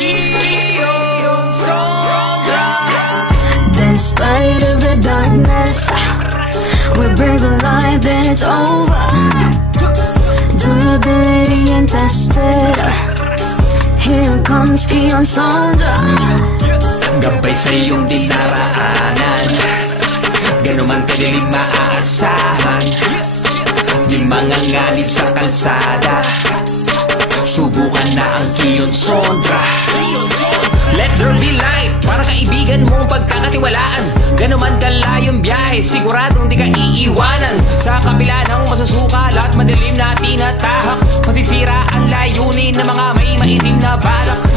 Kiyon Sondra. Despite of the darkness, we bring the light, then it's over. Durability and tested. Here comes Kiyon Sondra. Gabay sa iyong dinaraanan, gano'n man kadilim maaasahan. Di mga nganib sa kalsada, subukan na ang Kiyon Sondra. Let there be light, para kaibigan mong pagkakatiwalaan. Gano'n man kalayong biyahe, siguradong di ka iiwanan. Sa kabila ng masusukal at madilim na tinatahak, masisira ang layunin ng mga may maitim na balak.